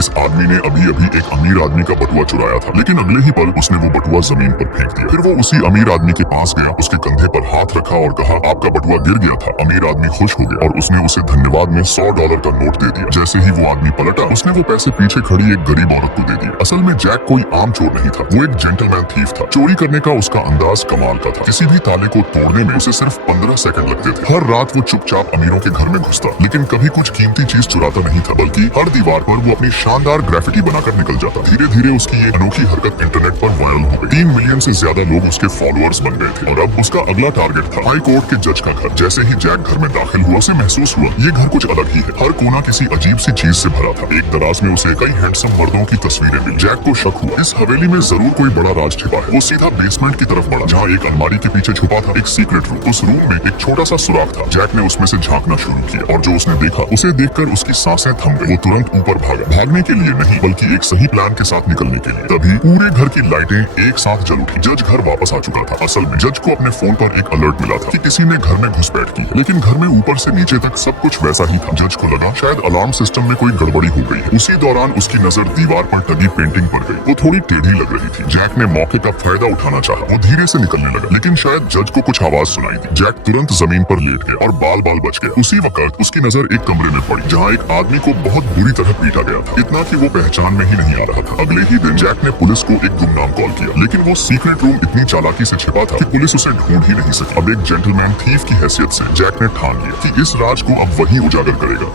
इस आदमी ने अभी अभी एक अमीर आदमी का बटुआ चुराया था, लेकिन अगले ही पल उसने वो बटुआ जमीन पर फेंक दिया। फिर वो उसी अमीर आदमी के पास गया, उसके कंधे पर हाथ रखा और कहा, आपका बटुआ गिर गया था। अमीर आदमी खुश हो गया और उसने उसे धन्यवाद में $100 का नोट दे दिया। जैसे ही वो आदमी पलटा, उसने वो पैसे पीछे खड़ी एक गरीब औरत को दे दिए। असल में जैक कोई आम चोर नहीं था, वो एक जेंटलमैन थीफ था। चोरी करने का उसका अंदाज कमाल का था। किसी भी ताले को तोड़ने में उसे सिर्फ 15 सेकंड लगते थे। हर रात वो चुपचाप अमीरों के घर में घुसता, लेकिन कभी कुछ कीमती चीज चुराता नहीं था, बल्कि हर दीवार पर वो अपनी शानदार ग्राफिटी बनाकर निकल जाता। धीरे धीरे उसकी ये अनोखी हरकत इंटरनेट पर वायरल हो गई। 3 मिलियन से ज्यादा लोग उसके फॉलोअर्स बन गए थे और अब उसका अगला टारगेट था हाई कोर्ट के जज का घर। जैसे ही जैक घर में दाखिल हुआ, उसे महसूस हुआ ये घर कुछ अलग ही है। हर कोना किसी अजीब सी चीज से भरा था। एक दराज में उसे कई हैंडसम मर्दों की तस्वीरें मिली। जैक को शक हुआ, इस हवेली में जरूर कोई बड़ा राज छिपा है। वो सीधा बेसमेंट की तरफ बढ़ा, जहाँ एक अलमारी के पीछे छुपा था एक सीक्रेट रूम। उस रूम में एक छोटा सा सुराख था। जैक ने उसमें से झांकना शुरू किया और जो उसने देखा, उसे देखकर उसकी सांसें थम गई। वो तुरंत ऊपर भागा, भागने के लिए नहीं बल्कि एक सही प्लान के साथ निकलने के लिए। तभी पूरे घर की लाइटें एक साथ जल उठी। जज घर वापस आ चुका था। असल में जज को अपने फोन पर एक अलर्ट मिला था कि किसी ने घर में घुसपैठ की है, लेकिन घर में ऊपर से नीचे तक सब कुछ वैसा ही था। जज को लगा शायद अलार्म सिस्टम में कोई गड़बड़ी हो गई है। उसी दौरान उसकी नजर दीवार पर टंगी पेंटिंग पर गई। वो थोड़ी टेढ़ी लग रही थी। जैक ने मौके का फायदा उठाना चाहा। वो धीरे से निकलने लगा, लेकिन शायद जज को कुछ आवाज सुनाई दी। जैक तुरंत जमीन पर लेट गया और बाल बाल बच गया। उसी वक्त उसकी नजर एक कमरे में पड़ी, जहाँ एक आदमी को बहुत बुरी तरह पीटा गया था, इतना कि वो पहचान में ही नहीं आ रहा था। अगले ही दिन जैक ने पुलिस को एक गुमनाम कॉल किया, लेकिन वो सीक्रेट रूम इतनी चालाकी से छिपा था कि पुलिस उसे ढूंढ ही नहीं सकी। अब एक जेंटलमैन थीफ की हैसियत से जैक ने ठान लिया कि इस राज को अब वही उजागर करेगा।